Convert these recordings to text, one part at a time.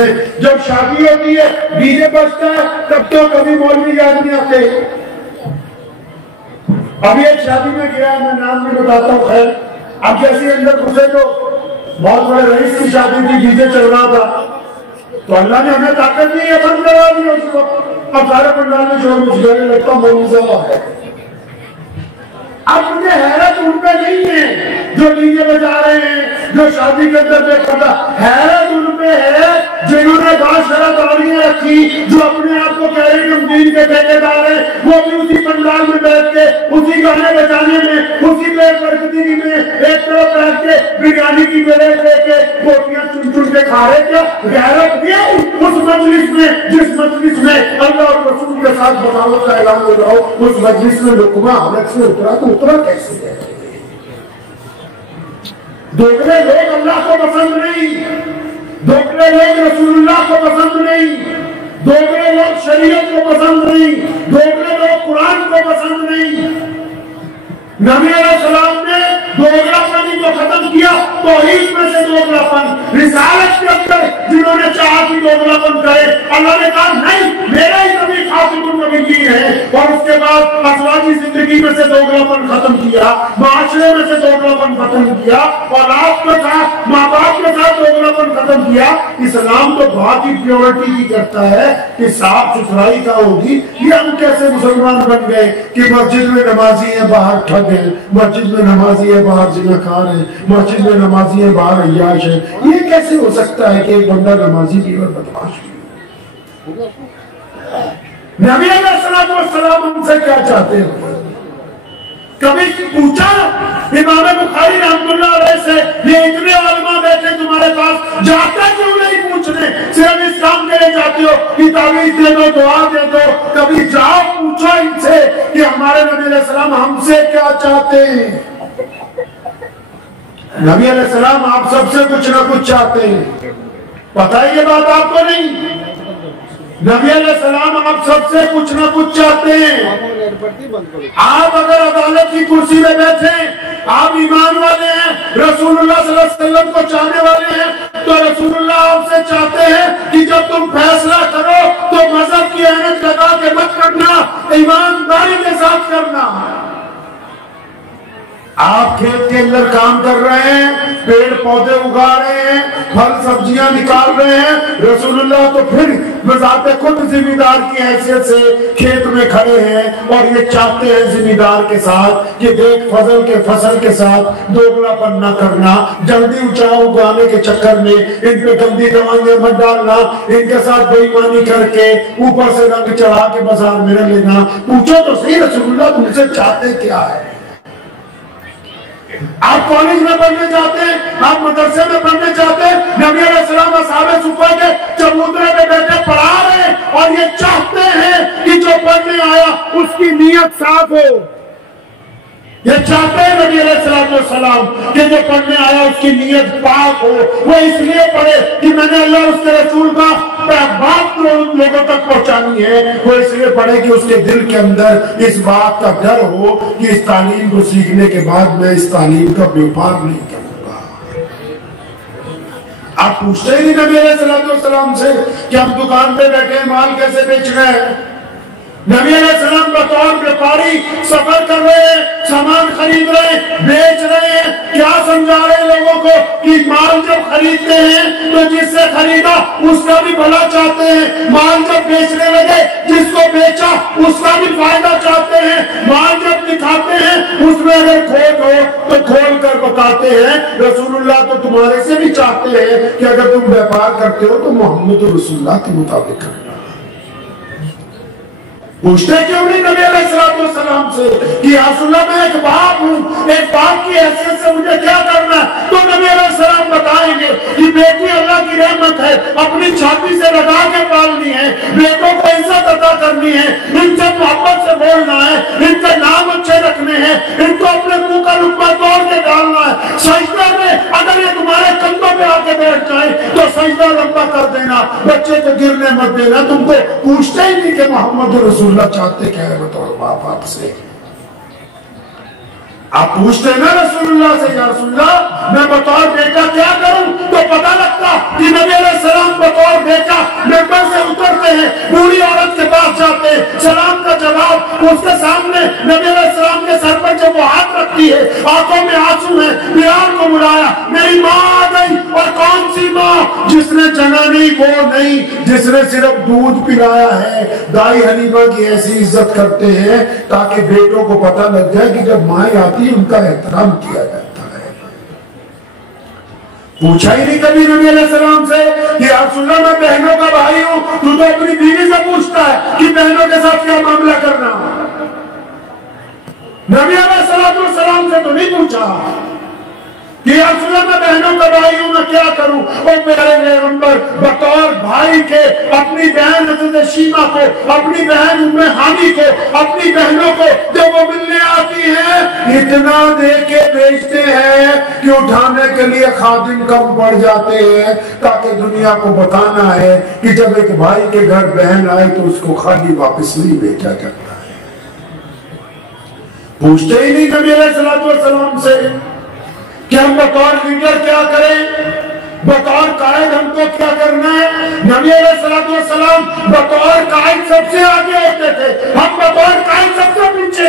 میں جب شادی ہوتی ہے ڈی جے بجتا ہے تب تو کبھی مولوی یاد نہیں آتے. ابھی ایک شادی میں گیا, میں نام نہیں بتاتا ہوں, خیر اب جیسے اندر گھسے تو بہت بڑے رئیس کی شادی تھی, ڈی جے چل رہا تھا, تو اللہ نے ہمیں طاقت دی ہے بند کروا دی اس کو. اب سارے پنڈال میں شور مچ گئے, لگتا مولوی صاحب ہے. اب مجھے حیرت ان پہ نہیں ہے جو ڈی جے بجا رہے ہیں, جو شادی کے اندر بے پردہ, حیرت ان پہ ہے جنہوں نے بات شرط عالیہ رکھی, جو اپنے آپ کو کہہ رہے ہیں ہم دین کے ٹھیکیدار ہیں, وہ بھی اسی پنڈال میں بیٹھ کے اسی گانے بجانے میں, اسی بے پردگی میں ایک طرف بیٹھ کے بریانی کی پلیٹ لے کے روٹیاں چن چن کے کھا رہے. کیا غیرت یہ اس مجلس میں جس مجلس میں اللہ اور رسول کے ساتھ بغاوت کا اعلان ہو رہا ہو, اس مجلس میں لقمہ حلق سے اترا تو اترا کیسے ہے؟ دوسرے لوگ اللہ کو پسند نہیں, دوسرے لوگ رسول اللہ کو پسند نہیں, دوسرے لوگ شریعت کو پسند نہیں, دوسرے لوگ قرآن کو پسند نہیں. نبی علیہ السلام نے دوگلا پن کو ختم کیا, توحید میں سے دوگلا پن, رسالت کے اندر جنہوں نے چاہا کہ دوگلا پن کرے, اللہ نے کہا نہیں میرا ہی نبی خاتم النبیین ہے. اور اس کے بعد ازواجی زندگی میں سے دوگلا پن ختم کیا, معاشرے میں سے دوگلا پن ختم کیا, اولاد کے ساتھ ماں باپ کے ساتھ دوگلا پن ختم کیا. اسلام تو بہت ہی پیورٹی کی کرتا ہے کہ صاف ستھرائی کا ہوگی. یہ ہم کیسے مسلمان بن گئے کہ مسجد میں نمازی ہیں باہر ٹھگ ہیں, مسجد میں نمازی ہے باہر زناکار ہے, مسجد میں نمازی ہے باہر عیاش ہے. یہ کیسے ہو سکتا ہے کہ ایک بندہ نمازی بھی اور بدمعاش بھی؟ نبی علیہ السلام ہم سے کیا چاہتے ہیں؟ کبھی پوچھا امام بخاری رحمۃ اللہ علیہ سے, یہ اتنے علماء بیٹھے تمہارے پاس, جاتا کیوں نہیں پوچھنے؟ صرف اس کام کے لیے جاتے ہو کہ تعویذ دے دو, دعا دے دو. کبھی جاؤ پوچھو ان سے کہ ہمارے نبی علیہ السلام ہم سے کیا چاہتے ہیں. نبی علیہ السلام آپ سب سے کچھ نہ کچھ چاہتے ہیں, پتہ ہے یہ بات آپ کو نہیں؟ نبی علیہ السلام آپ سب سے کچھ نہ کچھ چاہتے ہیں. آپ اگر عدالت کی کرسی میں بیٹھے, آپ ایمان والے ہیں, رسول اللہ صلی اللہ علیہ وسلم کو چاہنے والے ہیں, تو رسول اللہ آپ سے چاہتے ہیں کہ جب تم فیصلہ کرو تو مذہب کی اہمیت لگا کے مت کرنا, ایمانداری کے ساتھ کرنا. آپ کھیت کے اندر کام کر رہے ہیں, پیڑ پودے اگا رہے ہیں, پھل سبزیاں نکال رہے ہیں, رسول اللہ تو پھر بذات خود ذمہ دار کی حیثیت سے کھیت میں کھڑے ہیں اور یہ چاہتے ہیں ذمہ دار کے ساتھ کہ دیکھ فصل کے ساتھ دوگلا پن نہ کرنا, جلدی اچاؤ اگانے کے چکر میں ان پہ گندی دوائیں مت ڈالنا, ان کے ساتھ بے ایمانی کر کے اوپر سے رنگ چڑھا کے بازار میں نہ لینا. پوچھو تو صحیح رسول اللہ تم سے چاہتے کیا ہے؟ آپ کالج میں پڑھنے جاتے ہیں, آپ مدرسے میں پڑھنے جاتے ہیں, نبی علیہ السلام اصحاب صفہ کے چبوترے پہ بیٹھے پڑھا رہے ہیں اور یہ چاہتے ہیں کہ جو پڑھنے آیا اس کی نیت صاف ہو. یہ چاہتے ہیں نبی علیہ السلام کہ جو پڑھنے آیا اس کی نیت پاک ہو. وہ اس لیے پڑھے کہ میں نے اللہ اس کے رسول کا بات لوگوں تک پہنچانی ہے, وہ اس لیے پڑھے کہ اس کے دل کے اندر اس بات کا ڈر ہو کہ اس تعلیم کو سیکھنے کے بعد میں اس تعلیم کا بیوپار نہیں کروں گا. آپ پوچھتے ہی نبی علیہ السلام سے کہ ہم دکان پہ بیٹھے ہیں, مال کیسے بیچ رہے ہیں؟ نبی علیہ السلام بطور ویپاری سفر کر رہے ہیں, سامان خرید رہے ہیں, بیچ رہے ہیں. کیا سمجھا رہے ہیں لوگوں کو کہ مال جب خریدتے ہیں تو جس سے خریدا اس کا بھی بھلا چاہتے ہیں, مال جب بیچنے لگے جس کو بیچا اس کا بھی فائدہ چاہتے ہیں, مال جب دکھاتے ہیں اس میں اگر کھوٹ ہو تو کھول کر بتاتے ہیں. رسول اللہ تو تمہارے سے بھی چاہتے ہیں کہ اگر تم ویپار کرتے ہو تو محمد رسول اللہ کے مطابق کرنا. پوچھتے کیوں نہیں نبی علیہ السلام سے کہ یا رسول اللہ میں ایک باپ ہوں, ایک باپ کی حیثیت سے مجھے کیا کرنا ہے؟ تو نبی علیہ السلام بتائیں گے کہ بیٹی اللہ کی رحمت ہے, اپنی چھاتی سے لگا کے پالنی ہے, بیٹوں کو عزت عطا کرنی ہے, ان سے محبت سے بولنا ہے, ان کے نام اچھے رکھنے ہیں, ان کو اپنے منہ کا لقمہ توڑ کے ڈالنا ہے. سجدہ میں اگر یہ تمہارے کندھوں پہ آ کے بیٹھ جائیں تو سجدہ لمبا کر دینا, بچے کو گرنے مت دینا. تم کو پوچھتے ہی نہیں کہ محمد رسول اللہ چاہتے کیا ہے بطور باپ آپ سے. آپ پوچھتے نا رسول اللہ سے یا رسول اللہ میں بطور بیٹا کیا کروں, تو پتہ لگتا کہ نبی علیہ السلام بطور بیٹا نہیں، وہ نہیں جس نے صرف دودھ پلایا ہے۔ دائی حلیمہ کی ایسی عزت کرتے ہیں تاکہ بیٹوں کو پتہ لگ جائے کہ جب مائیں آتی ہیں ان کا احترام کیا جاتا ہے۔ پوچھا ہی نہیں کبھی نبی علیہ السلام سے کہ یا رسول اللہ میں بہنوں کا بھائی ہوں، تو اپنی بیوی سے پوچھتا ہے کہ بہنوں کے ساتھ کیا معاملہ کرنا۔ نبی علیہ السلام سے تو نہیں پوچھا کہ یا رسول اللہ میں بہنوں کا بھائی ہوں، میں کیا کروں؟ اور میرے پیغمبر بطور بھائی کے اپنی بہن حضرت شیمہ کو، اپنی بہن ام ہانی کو، اپنی بہنوں کو جب وہ ملنے آتی ہیں اتنا دے کے بھیجتے ہیں کہ اٹھانے کے لیے خادم کم پڑ جاتے ہیں، تاکہ دنیا کو بتانا ہے کہ جب ایک بھائی کے گھر بہن آئے تو اس کو خالی واپس نہیں بھیجا جاتا ہے۔ پوچھتے ہی نہیں نبی علیہ السلام سے کہ ہم بطور لیڈر کیا کریں، بطور قائد ہم کو کیا کرنا ہے۔ نبی علیہ السلام بطور قائد سب سے آگے ہوتے تھے، ہم بطور قائد سب سے پیچھے۔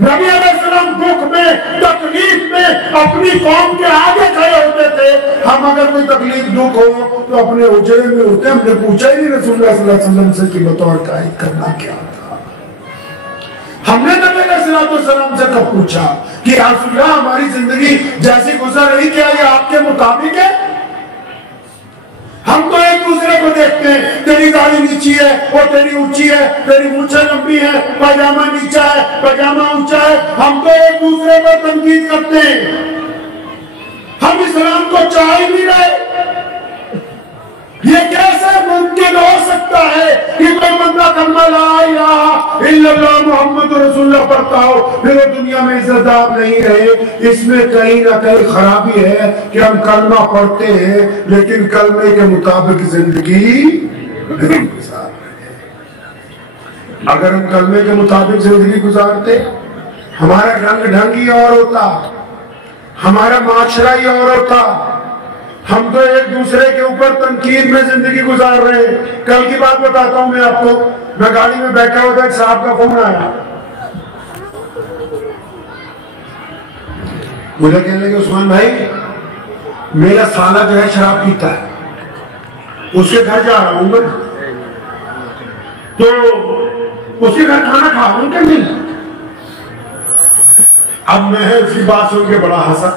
نبی علیہ السلام دکھ میں تکلیف میں اپنی قوم کے آگے کھڑے ہوتے تھے، ہم اگر کوئی تکلیف دکھ ہو تو اپنے اجڑے میں ہوتے۔ ہم نے پوچھا ہی نہیں رسول اللہ صلی اللہ علیہ وسلم سے کہ بطور قائد کرنا کیا تھا۔ ہم نے نبی علیہ السلام سے کب پوچھا کہ یا رسول اللہ ہماری زندگی جیسی گزر رہی کیا یہ آپ کے مطابق ہے؟ ہم تو ایک دوسرے کو دیکھتے ہیں، تیری داڑھی نیچی ہے، وہ تیری اونچی ہے، تیری مونچھیں لمبی ہے، پاجامہ نیچا ہے، پاجامہ اونچا ہے، ہم تو ایک دوسرے پر تنقید کرتے ہیں۔ ہم اسلام کو چاہ ہی نہیں رہے۔ یہ کیسے ممکن ہو سکتا ہے کہ کوئی بندہ کلمہ لا الہ الا اللہ محمد رسول اللہ پڑھتا ہو پھر وہ دنیا میں عزتدار نہیں رہے؟ اس میں کہیں نہ کہیں خرابی ہے کہ ہم کلمہ پڑھتے ہیں لیکن کلمے کے مطابق زندگی نہیں گزار رہے۔ اگر ہم کلمے کے مطابق زندگی گزارتے ہمارا رنگ ڈھنگ ہی اور ہوتا، ہمارا معاشرہ ہی اور ہوتا۔ ہم تو ایک دوسرے کے اوپر تنقید میں زندگی گزار رہے ہیں۔ کل کی بات بتاتا ہوں میں آپ کو، میں گاڑی میں بیٹھا ہوا تھا، ایک صاحب کا فون آیا، مجھے کہنے لگے عثمان بھائی میرا سالہ جو ہے شراب پیتا ہے، اس کے گھر جا رہا ہوں میں، تو اس کے گھر کھانا کھا رہا ہوں کہ نہیں؟ اب میں اس کی بات سن کے بڑا ہنسا۔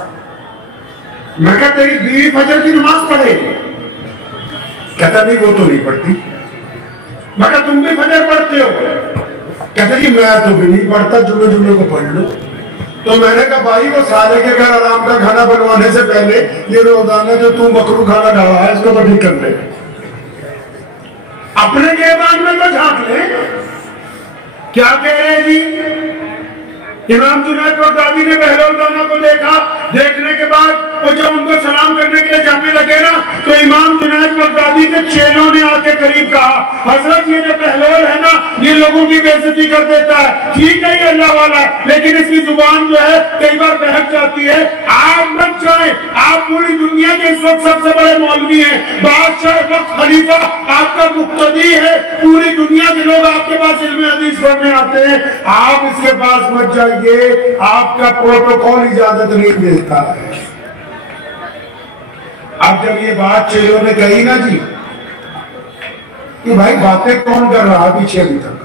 میں کہا تیری بیوی فجر کی نماز پڑھے؟ کہتا نہیں وہ تو نہیں پڑھتی۔ میں کہا تم بھی فجر پڑھتے ہو؟ کہتا جی میں تو بھی نہیں پڑھتا، جمعے کو پڑھ لو۔ تو میں نے کہا بھائی وہ سالے کے گھر آرام کا کھانا بنوانے سے پہلے یہ روزانہ جو تم مکرو کھانا کھا رہا ہے اس کو تو ٹھیک کر لے، اپنے گیبان میں تو جھانک لے۔ کیا کہہ رہے ہیں جی؟ امام جنید بغدادی نے بہلول کو دیکھا، دیکھنے کے بعد وہ جب ان کو سلام کرنے کے لیے جانے لگے نا تو امام جنید بغدادی کے چیلوں نے آ کے قریب کہا حضرت یہ جو بہلول ہے نا یہ لوگوں کی بے عزتی کر دیتا ہے، ٹھیک ہے یہ اللہ والا ہے لیکن اس کی زبان جو ہے کئی بار بہک جاتی ہے، آپ مت جائیں، آپ پوری دنیا کے اس وقت سب سے بڑے مولوی ہیں، بادشاہ وقت خلیفہ آپ کا مقتدی ہے، پوری دنیا کے لوگ آپ کے پاس علم حدیث پڑھنے آتے ہیں، آپ اس کے پاس مت جائیے، آپ کا پروٹوکول اجازت نہیں دیتا ہے۔ اب جب یہ بات چیلوں نے کہی نا جی کہ بھائی باتیں کون کر رہا پیچھے ابھی تک،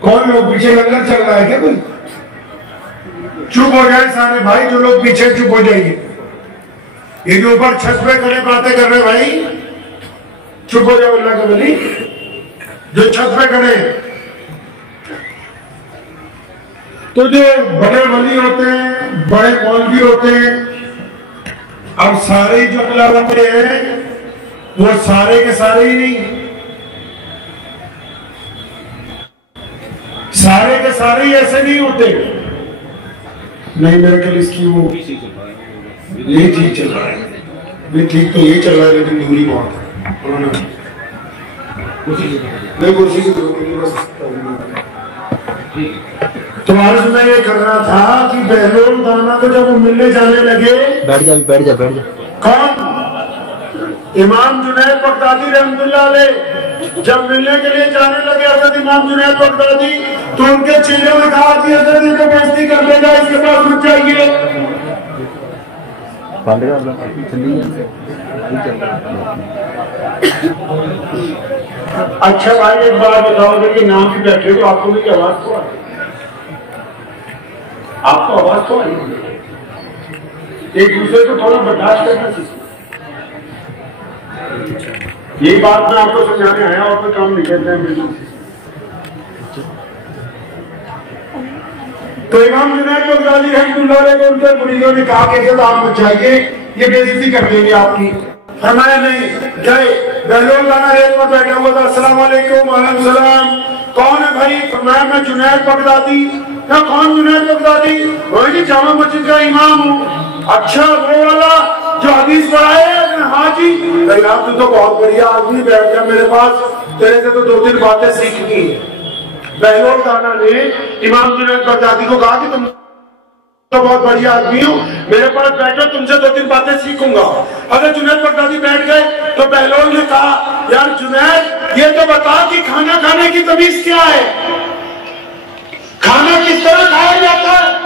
کون لوگ پیچھے لنگر چل رہا ہے کیا کوئی؟ چپ ہو جائے سارے بھائی، جو لوگ پیچھے چپ ہو جائیے، یہ جو اوپر چھت پہ کھڑے باتیں کر رہے بھائی چپ ہو جاؤ، اللہ کا ولی جو چھت پہ کھڑے، تو جو بڑے ولی ہوتے ہیں بڑے مولوی ہوتے ہیں، اب سارے جو اللہ والے ہیں وہ سارے کے سارے ہی نہیں، سارے کے سارے ہی ایسے نہیں ہوتے، نہیں میرے کل اس کی وہ یہ ٹھیک چل رہا ہے، نہیں ٹھیک تو یہ چل رہا ہے لیکن دوری بہت ہے، میں کوشش تو عرض میں یہ کر رہا تھا کہ بہلول دانا کو جب وہ ملنے جانے لگے، بیٹھ جا کون؟ امام جنید بغدادی رحمت اللہ علیہ جب ملنے کے لیے جانے لگے حضرت امام جنید بغدادی تو ان کے چیلوں نے کہا کہ حضرت ان کو بےزتی کر دے گا، اس کے پاس رک جائیے۔ اچھا بھائی ایک بات بتاؤ گے کہ نام کی بیٹھے تو آپ کو بھی آواز تو آئی؟ آپ کو آواز تو آئی؟ ایک دوسرے کو تھوڑا برداشت کرنا سیکھیں. یہی بات میں آپ کو سمجھانے آیا اور کوئی کام نہیں کہتے ہیں بالکل. تو امام جنید بغدادی رحمۃ اللہ علیہ کو ان کے مریدوں نے کہا کہ جب آپ بچائیے یہ بے عزتی کر دیں گے آپ کی. فرمایا نہیں. گئے بہلول لانا ریت پر بیٹھا ہوا تھا. السلام علیکم. وعلیکم السلام. کون ہے بھائی؟ فرمایا میں جنید بغدادی. کیا کون جنید بغدادی؟ وہی جامع مسجد کا امام ہوں. اچھا وہ والا جو حدیث پڑھائے؟ ہاں جی. یار تو بہت بڑھیا آدمی، بیٹھ جا میرے پاس، تیرے سے تو 2-3 باتیں سیکھنی ہیں. بہلول دانا نے امام جنید بغدادی کو کہا کہ تم تو بہت بڑھیا آدمی ہوں، میرے پاس بیٹھو، تم سے 2-3 باتیں سیکھوں گا. اگر جنید بغدادی بیٹھ گئے تو بہلول نے کہا یار جنید یہ تو بتا کہ کھانا کھانے کی تمیز کیا ہے؟ کھانا کس طرح کھایا جاتا ہے؟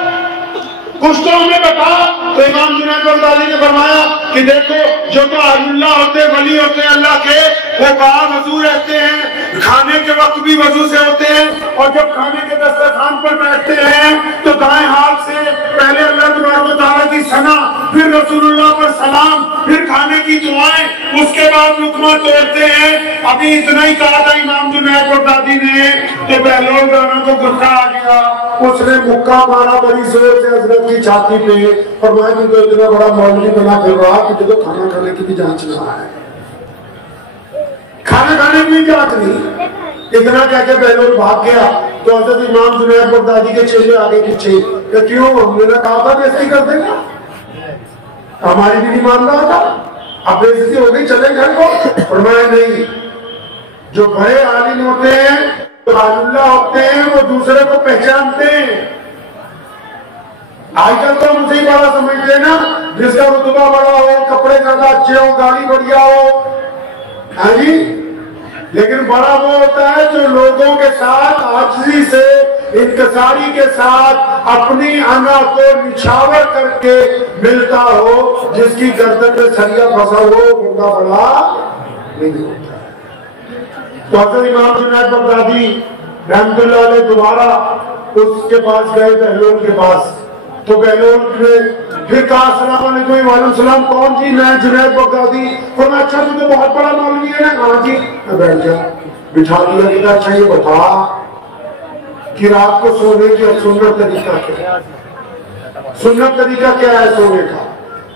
کچھ تو ہمیں بتا. تو امام جنید بغدادی نے فرمایا کہ دیکھو جو تو اللہ ہوتے ولی ہوتے ہیں اللہ کے، وہ باوضو رہتے ہیں، کھانے کے وقت بھی وضو سے ہوتے ہیں، اور جب کھانے کے دسترخوان پر بیٹھتے ہیں تو دائیں ہاتھ سے پہلے اللہ تبارک و تعالیٰ کی ثنا، پھر رسول اللہ پر سلام، پھر کھانے کی دعائیں، اس کے بعد لقمہ توڑتے ہیں. ابھی اتنا ہی کہا تھا امام جنید بغدادی نے تو بہلول دانا کو غصہ آ گیا. اس نے مکہ مارا بڑی زور سے حضرت کی چھاتی پہ، اور میں تو اتنا بڑا مولوی بنا پھر رہا کہ تو کھانا کھانے کی بھی جانچ رہا ہے. کھانا کھانے کی بھی جانچ نہیں. اتنا کہہ کے بہلول بھاگ گیا. تو حضرت امام جنید بغدادی کہ چیلے آگے پیچھے کہ کیوں؟ ہم نے کہا تھا بےزتی کر دیں گا، ہماری بھی نہیں مان رہا تھا، اب بےزتی ہو گئی چلے گھر کو. فرمایا نہیں، جو بڑے عالم ہوتے ہیں جو اللہ ہوتے ہیں وہ دوسرے کو پہچانتے ہیں. آج کل تو ہم سے ہی بڑا سمجھتے ہیں نا، جس کا رتبہ بڑا ہو، کپڑے زیادہ اچھے ہو، گاڑی بڑھیا ہو، ہاں جی. لیکن بڑا وہ ہوتا ہے جو لوگوں کے ساتھ عاجزی سے، انکساری کے ساتھ اپنی انا کو نچھاور کر کے ملتا ہو، جس کی گردن میں سریا پھنسا ہو وہ بڑا نہیں ہوتا. تو حضرت امام جنید بغدادی رحمۃ اللہ علیہ دوبارہ اس کے پاس گئے، بہلول کے پاس. تو بہلول نے پھر کہا السلام علیکم. وعلیکم السلام. کون جی؟ میں جنید بغدادی. فرمایا اچھا تو بہت بڑا مولوی ہے نا؟ ہاں جی. بیٹھ جا. بٹھا دیا کہ اچھا یہ بتا کہ رات کو سونے کی سنت طریقہ کیا ہے؟ سنت طریقہ کیا ہے سونے کا؟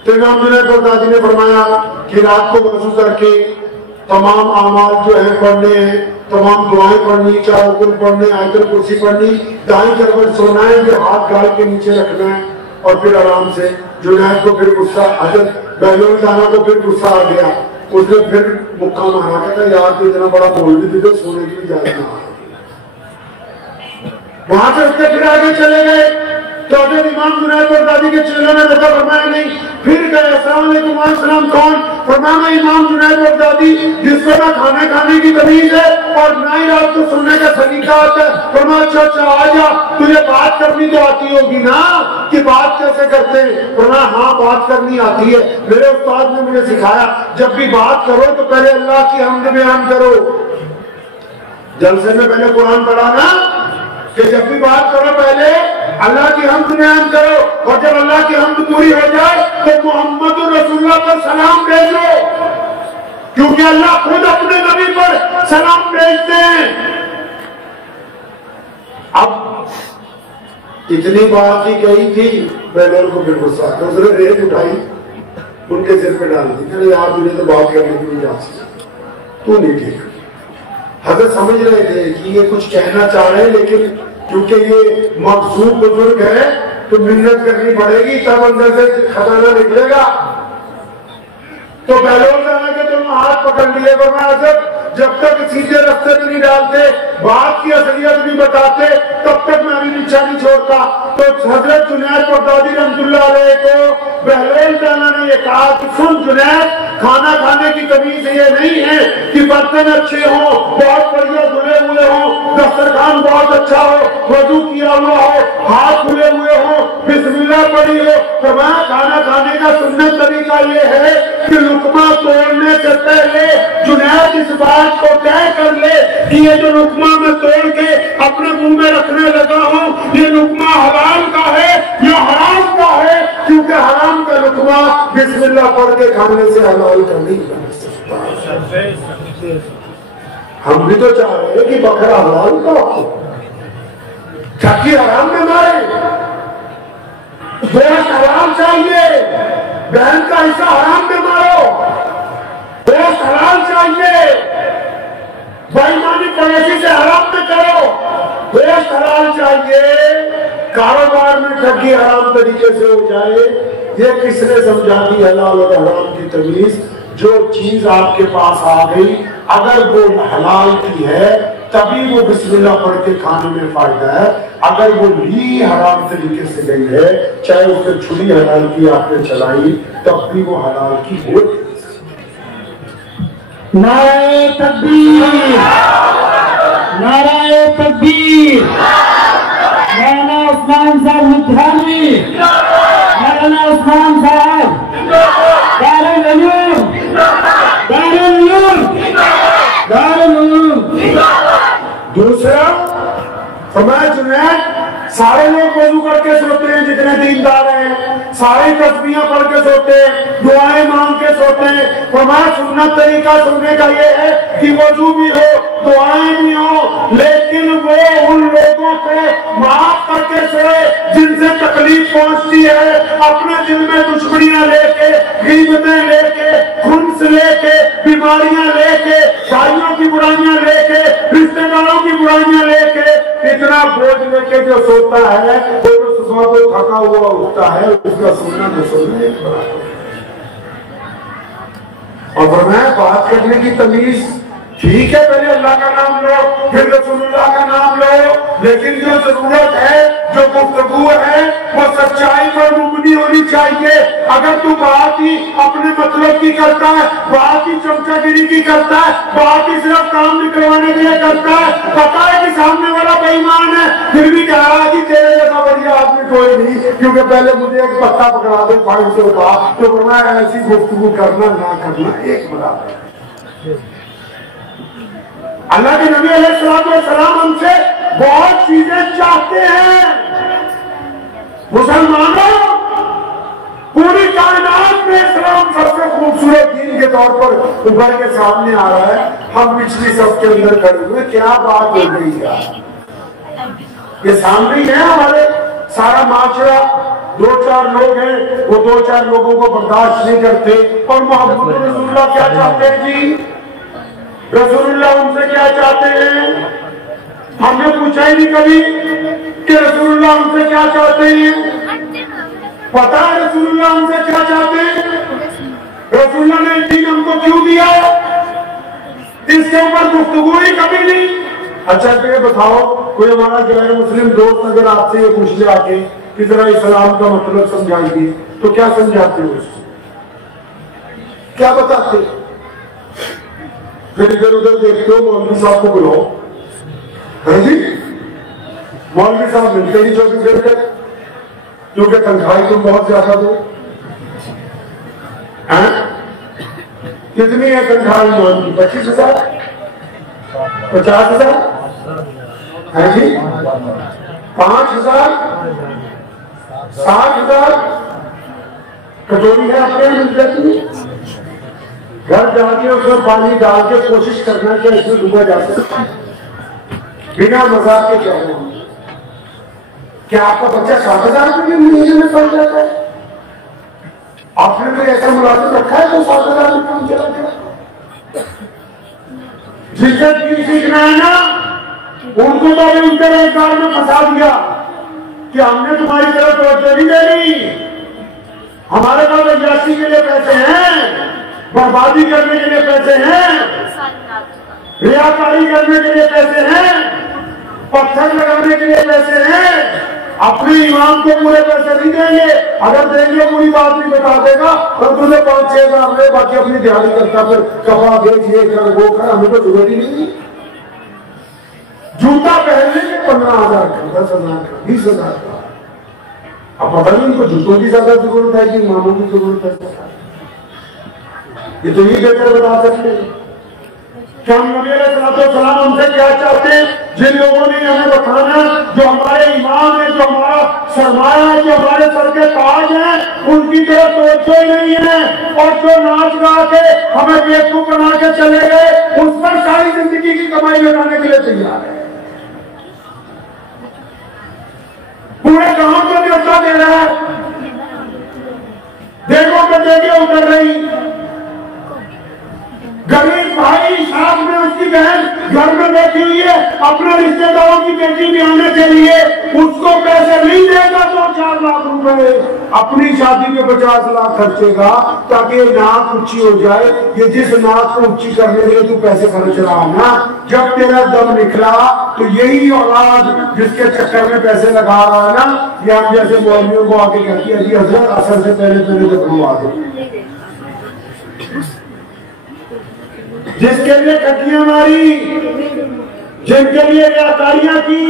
تو امام جنید بغدادی نے فرمایا کہ رات کو وضو کر کے تمام اعمال جو ہے پڑھنے ہیں، تمام دعائیں پڑھنی، 4 رکن پڑھنے، آیت الکرسی پڑھنی، دائیں طرف سونا ہے، جو ہاتھ گال کے نیچے رکھنا ہے، اور پھر آرام سے. جنید کو پھر غصہ، حضرت بہلول دانا کو پھر غصہ آ گیا. اس نے پھر مکہ مارا، کہتا یار تو اتنا بڑا مولوی بھی تو سونے کی بھی اجازت نہ. وہاں سے اس کے پھر آگے چلے گئے. تو حضرت امام جنید بغدادی کے چیلوں نے بتا فرمایا نہیں. پھر گئے السلام علیکم. السلام. کون؟ فرمایا میں امام جنید بغدادی جس کو نہ کھانے کھانے کی تمیز ہے اور نہ ہی رات کو سننے کا سلیقہ آتا ہے. فرمایا اچھا اچھا آ جا، تجھے بات کرنی تو آتی ہوگی نا کہ بات کیسے کرتے ہیں؟ فرمایا ہاں بات کرنی آتی ہے، میرے استاد نے مجھے سکھایا جب بھی بات کرو تو پہلے اللہ کی حمد بیان کرو. جلسے میں پہلے قرآن پڑھا نا کہ جب بھی بات کرو پہلے اللہ کی حمد بیان کرو، اور جب اللہ کی حمد پوری ہو جائے تو محمد رسول اللہ پر سلام بھیجو، کیونکہ اللہ خود اپنے نبی پر سلام بھیجتے ہیں. اب اتنی بات ہی کہی تھی، بہلول کو پھر غصہ آیا. اس نے ریت اٹھائی ان کے سر پہ ڈال دی. کہ یار مجھے تو بات کرنے کی نہیں جانچ، تو نہیں ٹھیک. حضرت سمجھ رہے تھے کہ یہ کچھ کہنا چاہ رہے ہیں، لیکن کیونکہ یہ مخصوص بزرگ ہے تو محنت کرنی پڑے گی، تب اندر سے خزانہ نکلے گا. تو بہلول دانا کے تم ہاتھ پکڑ لیے. فرمایا حضرت جب تک سیدھے راستے پہ نہیں ڈالتے، بات کی اصلیت بھی بتاتے، تب تک میں ابھی پیچھا نہیں چھوڑتا. تو حضرت جنید بغدادی رحمۃ اللہ علیہ کو بہلول دانا نے یہ کہا کہ سن جنید، کھانا کھانے کی تمیز یہ نہیں ہے کہ برتن اچھے ہوں، بہت بڑھیا دھلے ہوئے ہوں، دسترخوان بہت اچھا ہو، وضو کیا ہوا ہو، ہاتھ کھلے ہوئے ہوں، بسم اللہ نہ پڑی ہو. فرمایا کھانا کھانے کا سنت طریقہ یہ ہے کہ لقمہ توڑنے سے پہلے جنید اس بات کو طے کر لے کہ یہ جو لقمہ میں توڑ کے اپنے منہ میں رکھنے لگا ہوں یہ لقمہ حلال کا ہے یا حرام کا ہے, کیونکہ حرام کا لقمہ بسم اللہ پڑھ کے کھانے سے حلال کا نہیں بن سکتا. ہم بھی تو چاہ رہے ہیں کہ بکرا حلال کا ہو, چکی حرام میں مارے, گوشت حرام چاہیے, بہن کا حصہ حرام میں مارو, گوشت حلال چاہیے, بےایمانی پڑوسی سے حرام میں کرو, گوشت حلال چاہیے, کاروبار میں ٹھگی حرام طریقے سے ہو جائے. یہ کس نے سمجھا دی حلال اور حرام کی تمیز؟ جو چیز آپ کے پاس آ گئی اگر وہ حلال کی ہے تبھی وہ بسم اللہ پڑھ کے کھانے میں فائدہ ہے, اگر وہ لی حرام طریقے سے گئی ہے چاہے اس سے چھری حلال کی آپ نے چلائی تب بھی وہ حلال کی ہو. نعرہ تکبیر, نعرہ تکبیر, مولانا عثمان صاحب لدھیانوی, مولانا عثمان صاحب دارالعلوم, دارالعلوم, دارالعلوم. دوسرا فرمایا جنید سارے لوگ وضو کر کے سوتے ہیں جتنے دیندار ہیں, سارے تسبیحاں پڑھ کے سوتے ہیں, دعائیں مانگ کے سوتے ہیں. فرمایا سنت طریقہ سننے کا یہ ہے کہ وضو بھی ہو دعائیں بھی ہو, لیکن وہ ان لوگوں کو معاف کر کے سوئے جن سے تکلیف پہنچتی ہے, اپنے دل میں دشمنیاں لے کے, غیبتیں لے کے, خنث لے کے, بیماریاں لے کے, بھائیوں کی برائیاں لے کے, رشتہ داروں کی برائیاں لے کے, اتنا بوجھ لے کے جو سوتا ہے وہ تو صبح کو تھکا ہوا اٹھتا ہے, اس کا سننا نہ سننا ایک برابر ہے. اور فرمایا بات کرنے کی تمیز ٹھیک ہے, پہلے اللہ کا نام لو پھر رسول اللہ کا نام لو, لیکن جو ضرورت ہے جو گفتگو ہے وہ سچائی پر مبنی ہونی چاہیے. اگر تو بات ہی اپنے مطلب کی کرتا ہے, بات ہی چمچا گیری کی کرتا ہے, بات ہی صرف کام نکلوانے کے لیے کرتا ہے, پتا ہے کہ سامنے والا بے ایمان ہے پھر بھی کہہ رہا کہ تیرے جیسا بڑھیا آدمی کوئی نہیں کیونکہ پہلے مجھے ایک پتا پکڑا دے 500 کا, تو فرمایا ایسی گفتگو کرنا نہ کرنا ایک برابر ہے. اللہ کے نبی علیہ السلام ہم سے بہت چیزیں چاہتے ہیں. مسلمانوں پوری کائنات میں اسلام سب سے خوبصورت دین کے طور پر ابھر کے سامنے آ رہا ہے, ہم پچھلی سب کے اندر کھڑے ہوئے, کیا بات ہو گئی ہے, یہ سامنے ہے ہمارے سارا معاشرہ, 2-4 لوگ ہیں وہ 2-4 لوگوں کو برداشت نہیں کرتے, اور محمد رسول اللہ کیا چاہتے ہیں جی, رسول اللہ ان سے کیا چاہتے ہیں, ہم نے پوچھا ہی نہیں کبھی کہ رسول اللہ ان سے کیا چاہتے ہیں, پتا ہے رسول اللہ ان سے کیا چاہتے ہیں, رسول اللہ نے دین ہم کو کیوں دیا, اس کے اوپر گفتگو ہی کبھی نہیں. اچھا تو یہ بتاؤ کوئی ہمارا غیر مسلم دوست اگر آپ سے یہ پوچھ لے آ کے کہ ذرا اسلام کا مطلب سمجھائیے تو کیا سمجھاتے ہو, اس کو کیا بتاتے, پھر ادھر ادھر دیکھتے ہو مولوی صاحب کو بلاؤ, ہاں جی مولوی صاحب ملتے ہی 24 گھنٹے کیونکہ تنخواہ تم بہت زیادہ دو, کتنی ہے تنخواہ ایمان کی, 25,000 50,000, ہاں جی 5,000 60,000 کٹوری ہے آپ کے مل جاتی ہے, گھر جا کے اس میں پانی ڈال کے کوشش کرنا کہ اس میں ڈوبا جا سکتا ہے, بنا مذاق کے کہہ رہے ہیں کہ آپ کا بچہ 7,000 روپئے مہینے میں پڑ جاتا ہے, آپ نے کوئی ایسا ملازم رکھا ہے تو 7,000 میں کام چلا گیا. جس سے دین سیکھنا ہے نا ان کو تو ابھی ان کے روزگار میں پھنسا دیا کہ ہم نے تمہاری طرف توجہ نہیں دینی, ہمارے پاس عیاشی کے لیے پیسے ہیں, بربادی کرنے کے لیے پیسے ہیں, ریاکاری کرنے کے لیے پیسے ہیں, پتھر لگانے کے لیے پیسے ہیں, اپنے امام کو پورے پیسے نہیں دیں گے, اگر دیں گے پوری بات نہیں بتا دے گا, اور تمہیں 5-6 ہزار لے باقی اپنی دیہاڑی کرتا پھر کپڑا بیچ یہ کر وہ کر, ہمیں تو ضرورت ہی نہیں. جوتا پہننے کے 15,000 کا, 10,000 کا, 20,000 کا, اب پتہ نہیں ان کو جوتوں کی زیادہ ضرورت ہے کہ اماموں کی ضرورت ہے؟ یہ تو یہ بہتر بتا سکتے ہیں کہ ہم نبی علیہ السلام ہم سے کیا چاہتے ہیں. جن لوگوں نے ہمیں بتانا جو ہمارے امام ہیں، جو ہمارا سرمایہ ہے، جو ہمارے سر کے تاج ہیں، ان کی طرف توجہ ہی نہیں ہے، اور جو ناچ گا کے ہمیں بیوقوف بنا کے چلے گئے اس پر ساری زندگی کی کمائی لگانے کے لیے تیار ہے. پورے گاؤں کو نیوتا دے رہا ہے، دیکھو کہ دیکھیں اتر رہی. غریب بھائی ساتھ میں اس کی بہن گھر میں بیٹھی ہوئی ہے، اپنے رشتے داروں کی بیٹی بھی آنے کے لیے اس کو پیسے نہیں دے گا 2-4 لاکھ روپے، اپنی شادی میں 50 لاکھ خرچے گا تاکہ ناک اونچی ہو جائے. یہ جس ناک کو اونچی کرنے کے لیے تو پیسے خرچ رہا ہے نا، جب تیرا دم نکلا تو یہی اولاد جس کے چکر میں پیسے لگا رہا ہے نا، یہ ہم جیسے مولویوں کو آ کے کہتی ہے جی حضرت اصل سے پہلے دکھوا دو. جس کے لیے کٹیاں ماری، جن کے لیے ریاکاریاں کی،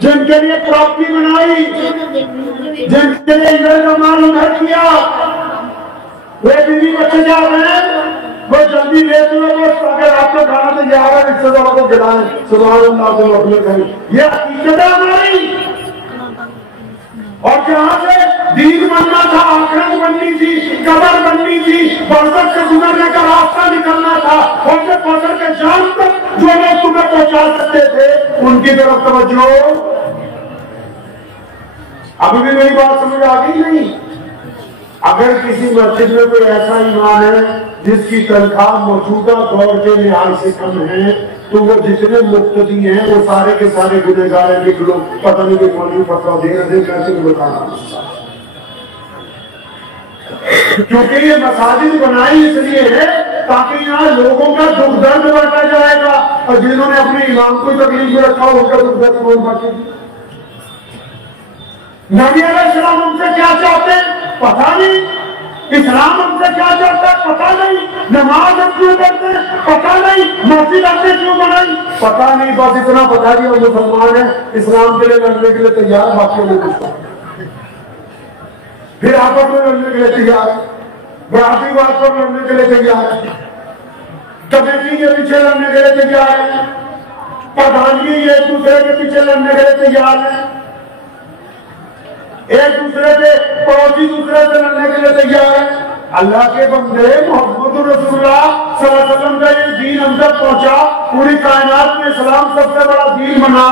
جن کے لیے پراپرٹی بنائی، جن کے لیے ادھر کا مال ادھر کیا، وہ بیوی بچے جا رہے ہیں، وہ جلدی لے تو بس اگر آپ کو کھانا تو جا رہا ہے رشتے داروں کو کھلائیں، سبحان اللہ کو اپنے کہیں. یہ حقیقت ہے ہماری. اور جہاں سے دین بننا تھا، آخرت بننی تھی، قبر بننی تھی، برزخ سے گزرنے کا راستہ نکلنا تھا، اور سے فجر کے شام تک جو لوگ تمہیں پہنچا سکتے تھے ان کی طرف توجہ. ابھی بھی میری بات سمجھ آ گئی نہیں؟ اگر کسی مسجد میں کوئی ایسا امام ہے جس کی تنخواہ موجودہ دور کے لحاظ سے کم ہے تو وہ جتنے مقتدی ہیں وہ سارے کے سارے گنہگار ہیں. کہ لوگ پتہ نہیں کہ کون فتوا دے رہے کیسے بتانا، کیونکہ یہ مساجد بنائی اس لیے ہے تاکہ یہاں لوگوں کا دکھ درد بڑھتا جائے گا، اور جنہوں نے اپنے امام کو تکلیف میں رکھا ان کا دکھ درد کون بڑھے گا. نبی علیہ السلام ہم سے کیا چاہتے ہیں پتہ نہیں، اسلام ہم سے کیا چاہتا ہے پتہ نہیں، نماز ہم کیوں کرتے ہیں پتہ نہیں، مسجد ہم سے کیوں بنائی پتہ نہیں. بس اتنا بتا دیا مسلمان ہیں، اسلام کے لیے لڑنے کے لیے تیار، باقی نہیں کچھ. پھر آپس میں لڑنے کے لیے تیار، براتی بات پر لڑنے کے لیے تیار، کمیٹی کے پیچھے لڑنے کے لیے تیار ہے، پردھانگی ایک دوسرے کے پیچھے لڑنے کے لیے تیار ہے، ایک دوسرے سے پڑوسی دوسرے سے لڑنے کے لیے تیار ہے. اللہ کے بندے محمد رسول اللہ صلی اللہ علیہ وسلم کا یہ دین ہم تک پہنچا، پوری کائنات میں اسلام سب سے بڑا دین بنا،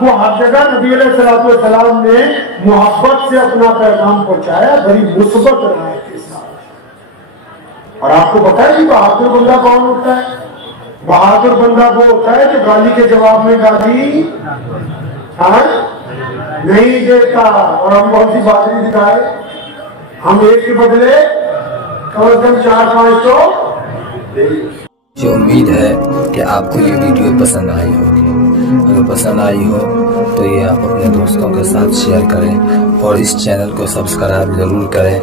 وہ ہر جگہ نبی علیہ السلام نے محبت سے اپنا پیغام پہنچایا، بڑی مثبت رائے کے ساتھ. اور آپ کو پتا ہے کہ بہادر بندہ کون ہوتا ہے؟ بہادر بندہ وہ ہوتا ہے جو گالی کے جواب میں گالی نہیں دیتا. اور ہم بہت سی باتیں دکھائے، ہم ایک کے بدلے کم از کم 4-5 تو. مجھے امید ہے کہ آپ کو یہ ویڈیو پسند آئی ہوگی. اگر پسند آئی ہو تو یہ آپ اپنے دوستوں کے ساتھ شیئر کریں اور اس چینل کو سبسکرائب ضرور کریں.